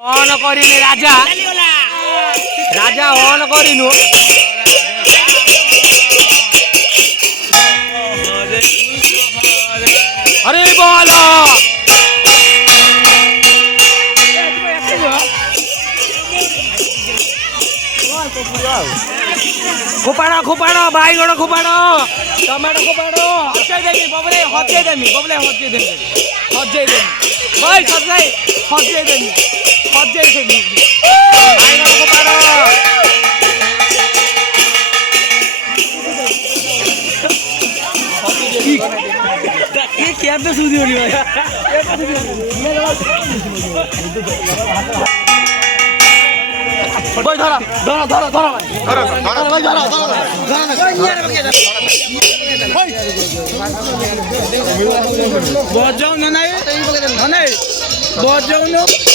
on করিনি রাজা রাজা অন করিনু আরে বলো খোপাড়ো খোপাড়ো বাইগণ খোপাড়ো টমেটো খোপাড়ো হচ্ছে দেমি ববলে হচ্ছে দেমি ভাই সজাই হচ্ছে দেমি বাইগণ খোপাড়ো কি কেয়ারটা সুদি হলি ভাই ভাই ধরা ভাই ধরা बहुत जाओ ना बहुत जाओ ना